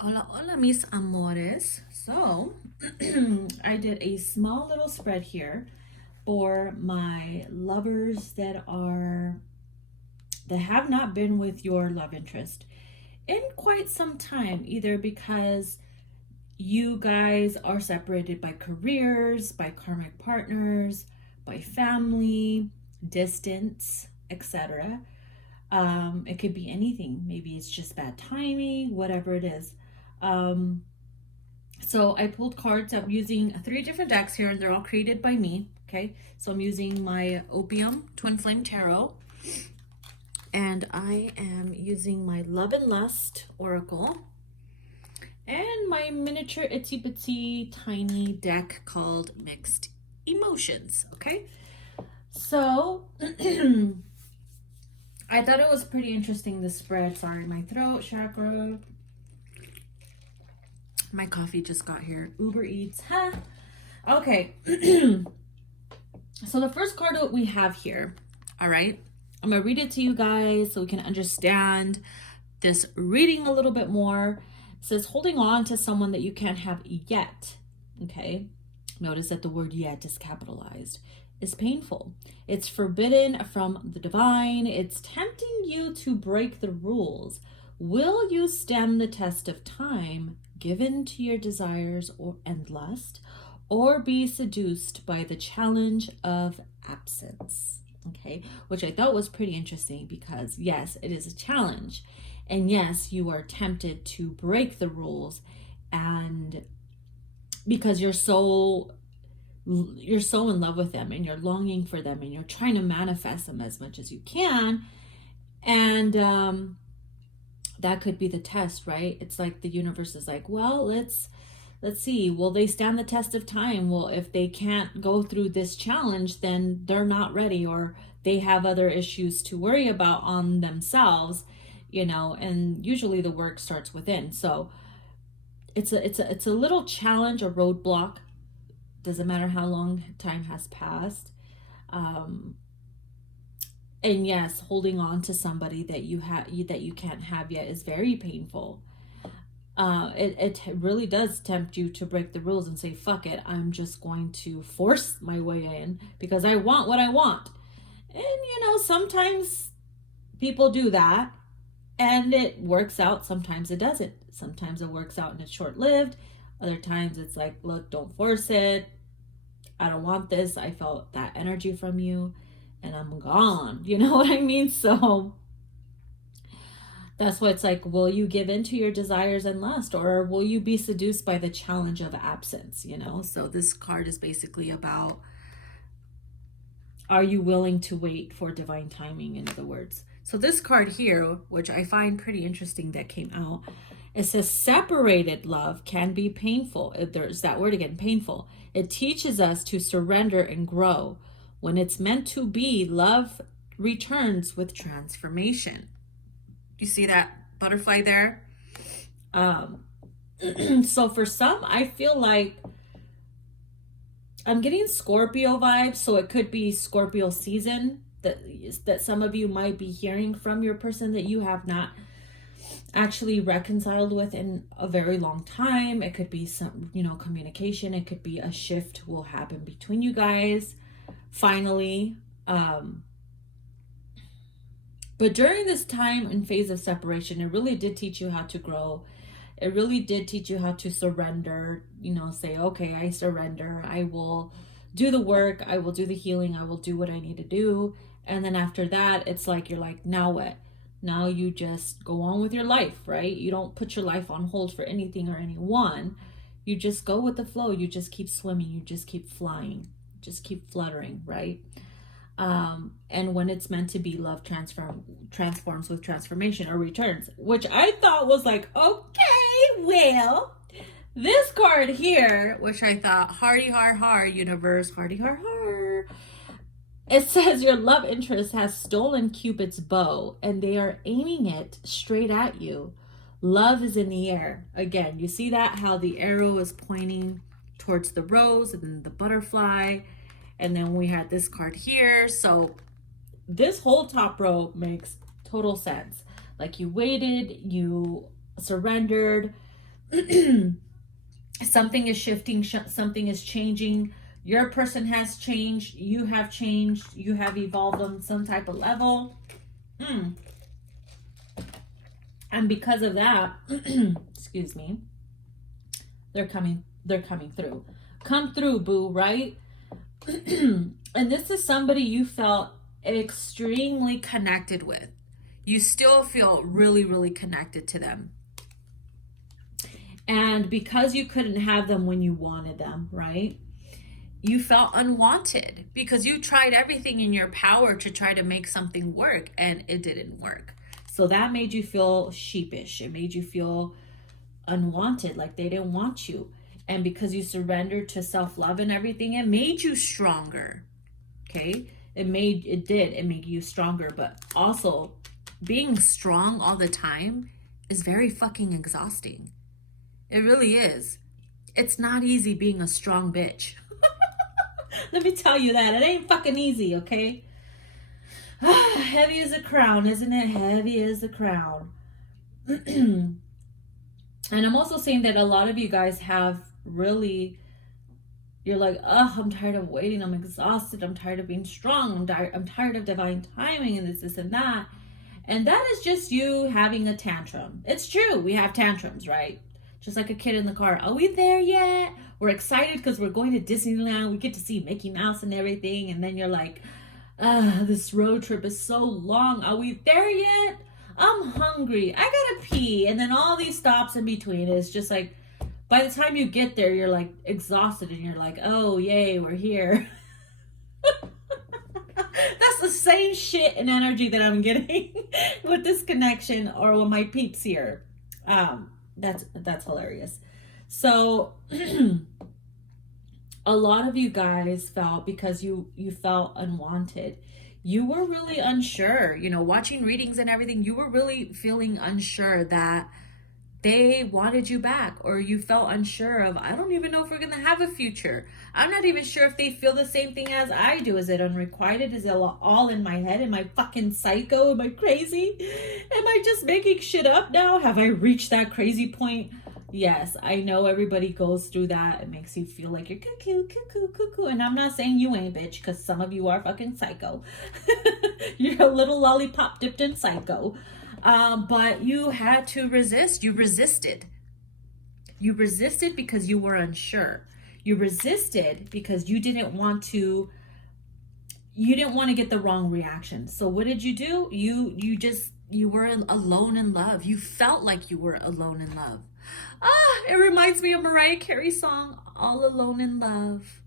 Hola, hola, mis amores. So, I did a small little spread here for my lovers that have not been with your love interest in quite some time, either because you guys are separated by careers, by karmic partners, by family, distance, etc. It could be anything. Maybe it's just bad timing, whatever it is. Um, so I pulled cards. I'm using three different decks here, and they're all created by me. Okay, so I'm using my Opium Twin Flame Tarot, and I am using my Love and Lust Oracle, and my miniature itsy bitsy tiny deck called Mixed Emotions. Okay, so I thought it was pretty interesting, this spread. Sorry, my throat chakra. My coffee just got here. Uber Eats. Huh? Okay. So the first card that we have here, all right, I'm going to read it to you guys so we can understand this reading a little bit more. It says, holding on to someone that you can't have yet, okay? Notice that the word yet is capitalized. Is painful. It's forbidden from the divine. It's tempting you to break the rules. Will you stem the test of time given to your desires and lust, or be seduced by the challenge of absence? Okay, which I thought was pretty interesting because yes, it is a challenge, and yes, you are tempted to break the rules, and because you're so in love with them and you're longing for them and you're trying to manifest them as much as you can, and that could be the test, right? It's like the universe is like, well, let's see, will they stand the test of time? Well, if they can't go through this challenge, then they're not ready, or they have other issues to worry about on themselves, and usually the work starts within. So it's a little challenge, a roadblock. Doesn't matter how long time has passed. And yes, holding on to somebody that you can't have yet is very painful. It really does tempt you to break the rules and say, fuck it, I'm just going to force my way in because I want what I want. And sometimes people do that and it works out, sometimes it doesn't. Sometimes it works out and it's short-lived. Other times it's like, look, don't force it. I don't want this. I felt that energy from you and I'm gone. You know what I mean? So that's why it's like, will you give in to your desires and lust, or will you be seduced by the challenge of absence? So this card is basically about, are you willing to wait for divine timing, in other words? So this card here, which I find pretty interesting that came out, it says separated love can be painful. There's that word again, painful. It teaches us to surrender and grow. When it's meant to be, love returns with transformation. You see that butterfly there? So for some, I feel like I'm getting Scorpio vibes, so it could be Scorpio season that some of you might be hearing from your person that you have not actually reconciled with in a very long time. It could be some, communication. It could be a shift will happen between you guys finally. But during this time and phase of separation, it really did teach you how to grow. It really did teach you how to surrender, say, okay, I surrender. I will do the work. I will do the healing. I will do what I need to do. And then after that, it's like, you're like, now what? Now you just go on with your life, right? You don't put your life on hold for anything or anyone. You just go with the flow. You just keep swimming. You just keep flying. Just keep fluttering, right? And when it's meant to be, love transforms with transformation or returns, which I thought was like, okay, well, this card here, which I thought, hardy har, universe, hardy har. It says your love interest has stolen Cupid's bow and they are aiming it straight at you. Love is in the air. Again, you see that, how the arrow is pointing towards the rose and then the butterfly. And then we had this card here. So this whole top row makes total sense. Like, you waited, you surrendered, Something is shifting, something is changing. Your person has changed, you have changed, you have evolved on some type of level. And because of that, excuse me, they're coming through. Come through, boo, right? And this is somebody you felt extremely connected with. You still feel really, really connected to them. And because you couldn't have them when you wanted them, right? You felt unwanted because you tried everything in your power to try to make something work and it didn't work. So that made you feel sheepish. It made you feel unwanted, like they didn't want you. And because you surrendered to self-love and everything, it made you stronger. Okay? It made you stronger. But also, being strong all the time is very fucking exhausting. It really is. It's not easy being a strong bitch. Let me tell you that. It ain't fucking easy, okay? Heavy as a crown, isn't it? Heavy as a crown. And I'm also saying that a lot of you guys have really, you're like, oh, I'm tired of waiting. I'm exhausted. I'm tired of being strong. I'm tired of divine timing and this and that. And that is just you having a tantrum. It's true. We have tantrums, right? Just like a kid in the car. Are we there yet? We're excited because we're going to Disneyland. We get to see Mickey Mouse and everything. And then you're like, this road trip is so long. Are we there yet? I'm hungry. I gotta pee. And then all these stops in between is just like, by the time you get there, you're like exhausted and you're like, oh, yay, we're here. That's the same shit and energy that I'm getting with this connection or with my peeps here. That's hilarious. So a lot of you guys felt, because you felt unwanted, you were really unsure, you know, watching readings and everything, you were really feeling unsure that they wanted you back, or you felt unsure of, I don't even know if we're going to have a future. I'm not even sure if they feel the same thing as I do. Is it unrequited? Is it all in my head? Am I fucking psycho? Am I crazy? Am I just making shit up now? Have I reached that crazy point? Yes, I know everybody goes through that. It makes you feel like you're cuckoo. And I'm not saying you ain't, bitch, because some of you are fucking psycho. You're a little lollipop dipped in psycho. But you had to resist. You resisted. You resisted because you were unsure. You resisted because you didn't want to get the wrong reaction. So what did you do? You were alone in love. You felt like you were alone in love. It reminds me of Mariah Carey's song, All Alone in Love.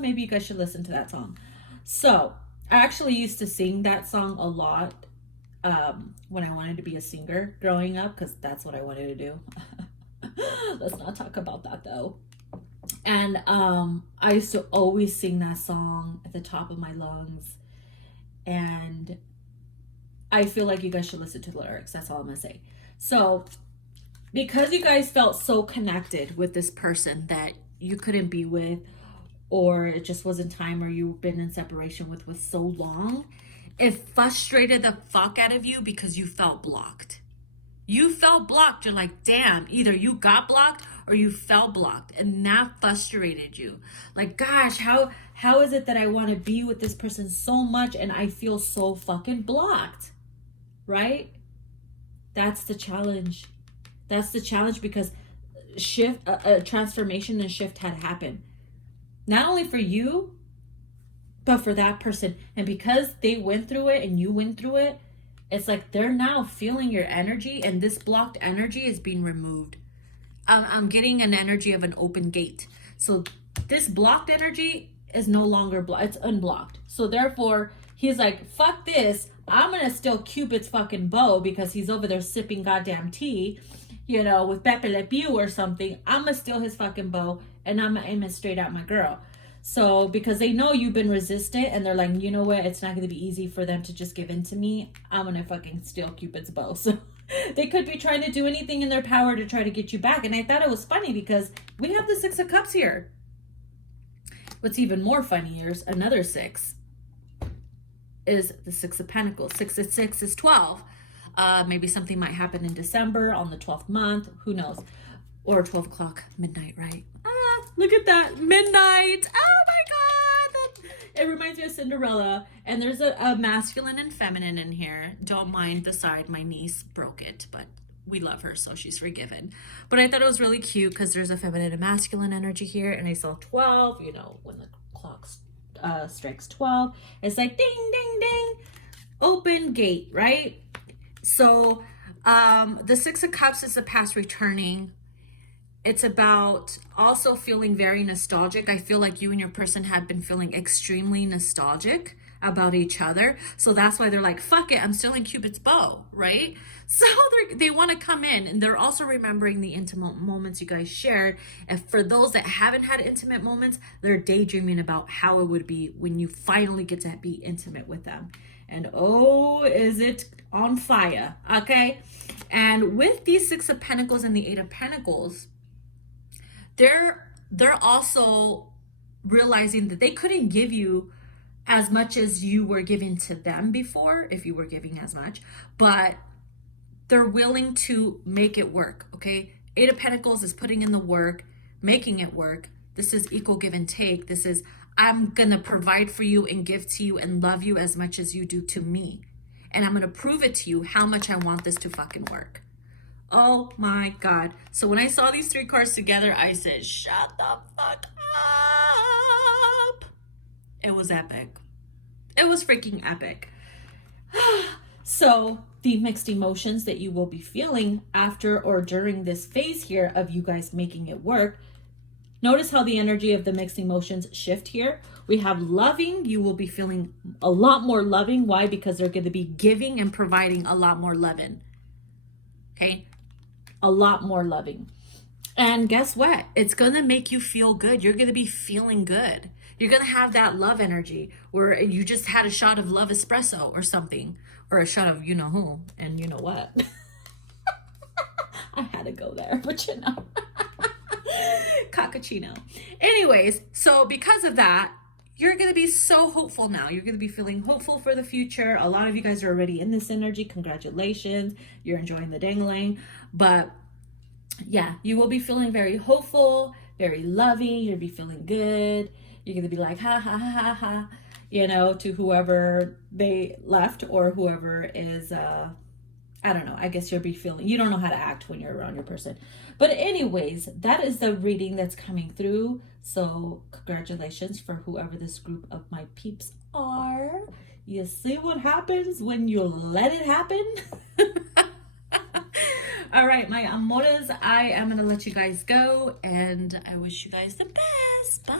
Maybe you guys should listen to that song. So I actually used to sing that song a lot when I wanted to be a singer growing up, because that's what I wanted to do. Let's not talk about that though. And I used to always sing that song at the top of my lungs. And I feel like you guys should listen to the lyrics. That's all I'm gonna say. So because you guys felt so connected with this person that you couldn't be with, or it just wasn't time, or you've been in separation with so long, it frustrated the fuck out of you because you felt blocked. You felt blocked. You're like, damn, either you got blocked or you felt blocked. And that frustrated you. Like, gosh, how is it that I want to be with this person so much and I feel so fucking blocked? Right? That's the challenge. That's the challenge, because a transformation and shift had happened. Not only for you, but for that person. And because they went through it and you went through it, it's like they're now feeling your energy, and this blocked energy is being removed. I'm getting an energy of an open gate. So this blocked energy is no longer blocked. It's unblocked. So therefore, he's like, fuck this. I'm going to steal Cupid's fucking bow because he's over there sipping goddamn tea, you know, with Pepe Le Pew or something. I'm going to steal his fucking bow and I'm going to aim it straight at my girl. So because they know you've been resistant and they're like, you know what, it's not going to be easy for them to just give in to me. I'm going to fucking steal Cupid's bow. So they could be trying to do anything in their power to try to get you back. And I thought it was funny because we have the Six of Cups here. What's even more funny is another six is the Six of Pentacles. 6 and 6 is 12. Maybe something might happen in December on the 12th month. Who knows? Or 12 o'clock midnight, right? Ah, look at that. Midnight. Oh my God. It reminds me of Cinderella. And there's a masculine and feminine in here. Don't mind the side. My niece broke it, but we love her, so she's forgiven. But I thought it was really cute because there's a feminine and masculine energy here. And I saw 12, you know, when the clock strikes 12. It's like ding, ding, ding. Open gate, right? So the Six of Cups is the past returning. It's about also feeling very nostalgic. I feel like you and your person have been feeling extremely nostalgic about each other. So that's why they're like, fuck it, I'm still in Cupid's bow, right? So they want to come in, and they're also remembering the intimate moments you guys shared. And for those that haven't had intimate moments, they're daydreaming about how it would be when you finally get to be intimate with them. And oh, is it on fire, okay? And with these Six of Pentacles and the Eight of Pentacles, they're also realizing that they couldn't give you as much as you were giving to them before, if you were giving as much, but they're willing to make it work, okay? Eight of Pentacles is putting in the work, making it work. This is equal give and take. This is, I'm gonna provide for you and give to you and love you as much as you do to me. And I'm gonna prove it to you how much I want this to fucking work. Oh my God. So when I saw these three cards together, I said, shut the fuck up. It was epic. It was freaking epic. So the mixed emotions that you will be feeling after or during this phase here of you guys making it work. Notice how the energy of the mixed emotions shift here. We have loving. You will be feeling a lot more loving. Why? Because they're going to be giving and providing a lot more loving. Okay? A lot more loving. And guess what? It's going to make you feel good. You're going to be feeling good. You're going to have that love energy where you just had a shot of love espresso or something, or a shot of you know who and you know what. I had to go there, but you know. Cappuccino. Anyways, so because of that, you're going to be so hopeful now. You're going to be feeling hopeful for the future. A lot of you guys are already in this energy. Congratulations. You're enjoying the dangling. But yeah, you will be feeling very hopeful, very loving. You'll be feeling good. You're going to be like, ha, ha, ha, ha, ha, you know, to whoever they left or whoever is, I don't know. I guess you'll be feeling, you don't know how to act when you're around your person. But anyways, that is the reading that's coming through. So congratulations for whoever this group of my peeps are. You see what happens when you let it happen? All right, my amores, I am going to let you guys go, and I wish you guys the best. Bye.